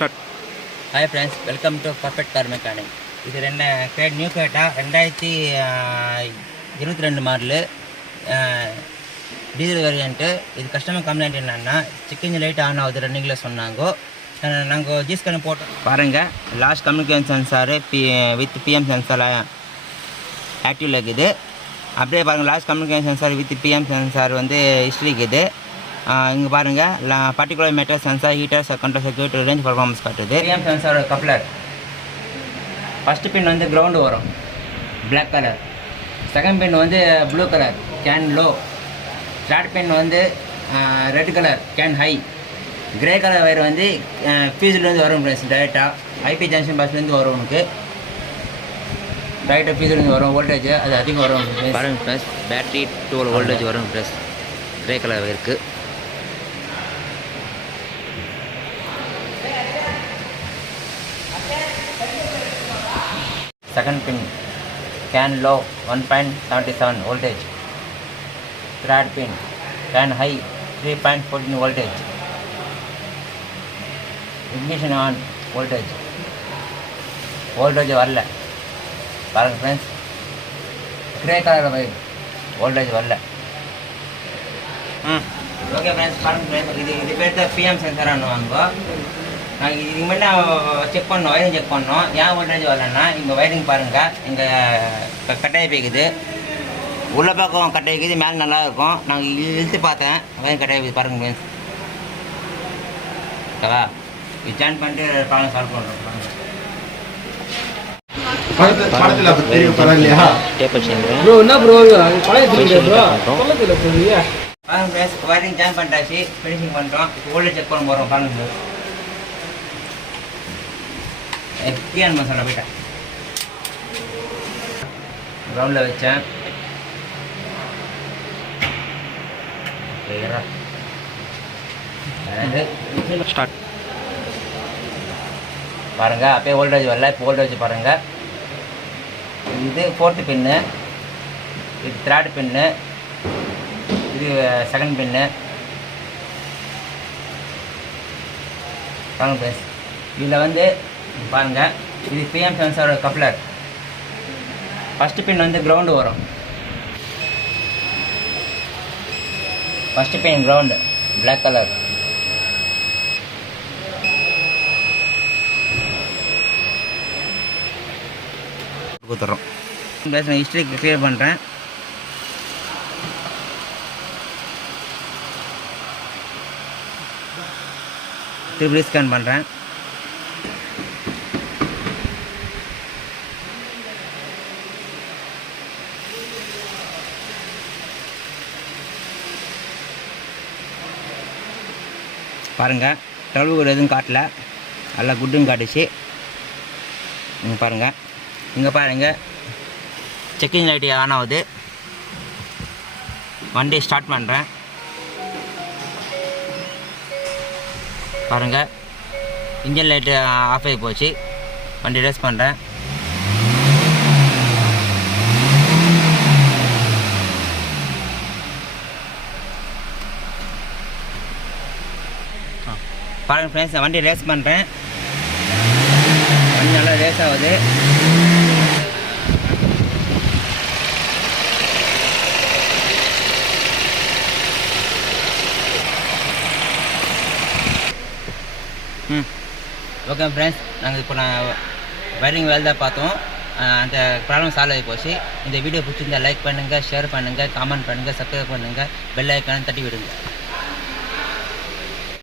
Start. Hi friends, welcome to perfect car mechanic. இது new Creta 2022 model diesel variant. இது customer complaint என்னென்னா check engine light on ஆகுது ரன்னிங்கில் சொன்னாங்க. நாங்கள் ஜீஸ் கண்ணு போட்டோம் பாருங்கள். Lost communication sensor with PM sensor ஆக்டிவில் இருக்குது. அப்படியே பாருங்கள், lost communication sensor with PM sensor history இருக்குது. இங்கே பாருங்கள், particular matter sensor heater control circuit range performance காட்டுது. பிஎம் சென்சாரோட கப்ளர் ஃபஸ்ட்டு பின் கிரவுண்டு வரும் black colour, second bin blue colour CAN low, third pin red colour CAN high, grey colour wire ஃபியூஸ்லேருந்து வரும் friends. டைரெக்டாக IP junction பஸ்லேருந்து வரும். உனக்கு டைரெக்டாக ஃபியூஸ்லேருந்து வரும். வோல்டேஜ் அது அதிகம் வரும் பாருங்கள் ப்ளஸ். பேட்டரி 12 வோல்டேஜ் வரும் ப்ளஸ். கிரே கலர் வயருக்கு second pin CAN low 1.77 voltage, third pin can high 3.14 voltage, ignition on voltage வரல பாருங்க friends. Grey colour wire voltage வரல. ஓகே ஃப்ரெண்ட்ஸ், பாருங்க ஃப்ரெண்ட்ஸ். இது பேர் தான் பிஎம் சென்சாரான்னு வாங்குவோம். நாங்கள் இதுக்கு முன்னே செக் பண்ணோம், வயரிங் செக் பண்ணோம். ஏன் வோல்டேஜ் வரலன்னா இங்கே வயரிங் பாருங்கள், இங்கே கட்டாயி போய்க்குது. உள்ள பக்கம் கட்டாயிக்குது, மேலே நல்லா இருக்கும். நாங்கள் இழுத்து பார்த்தேன், வயரிங் கட்டாயி போய் பாருங்கள் ஃப்ரெண்ட்ஸ். ஓகேவா? இது ஜாயின் பண்ணிட்டு ப்ராப்ளம் சால்வ் பண்ணுறோம். வயரிங் ஜாயின் பண்ணிட்டாச்சு, ஃபினிஷிங் பண்ணுறோம். வோல்டேஜ் செக் பண்ண போகிறோம் பாருங்க. எப்படியான் மசாலா போயிட்டேன் கிரவுண்டில் வச்சேன். ஸ்டார்ட். பாருங்கள், அப்பயே வோல்டேஜ் வரல. இப்போ வோல்டேஜ் பாருங்கள். இது 4th பின்னு, இது 3rd பின்னு, இது 2nd பின்னு. பாருங்க ப்ளஸ். இதில் பாருங்கள், இது பிஎம் சென்சாரோட கப்ளர். ஃபஸ்ட்டு பின் கிரவுண்டு வரும். First pin ground black colour. கொடுத்துட்றோம். ப்ளஸ் நான் ஹிஸ்ட்ரி கிளியர் பண்ணுறேன். திருப்பி ஸ்கேன் பண்ணுறேன். பாருங்கள், டபுள் கூட எதுவும் காட்டல, நல்லா குட்டுன்னு காட்டுச்சு. பாருங்கள், இங்கே பாருங்கள், செக்கிங் லைட் ஆன் ஆகுது. வண்டி ஸ்டார்ட் பண்ணுறேன். பாருங்கள், இன்ஜின் லைட்டு ஆஃப் ஆகி போச்சு. வண்டி ரேஸ் பண்ணுறேன். பாருங்கள் ஃப்ரெண்ட்ஸ், வண்டி ரேஸ் பண்ணுறேன். வண்டி நல்லா ரேஸ் ஆகுது. ஓகே ஃப்ரெண்ட்ஸ், நாங்கள் இப்போ வயரிங் வேலை தான் பார்த்தோம். அந்த ப்ராப்ளம் சால்வ் ஆகி போச்சு. இந்த வீடியோ பிடிச்சிருந்தால் லைக் பண்ணுங்கள், ஷேர் பண்ணுங்கள், கமெண்ட் பண்ணுங்கள், சப்ஸ்கிரைப் பண்ணுங்கள், பெல் ஐக்கானை தட்டி விடுங்க.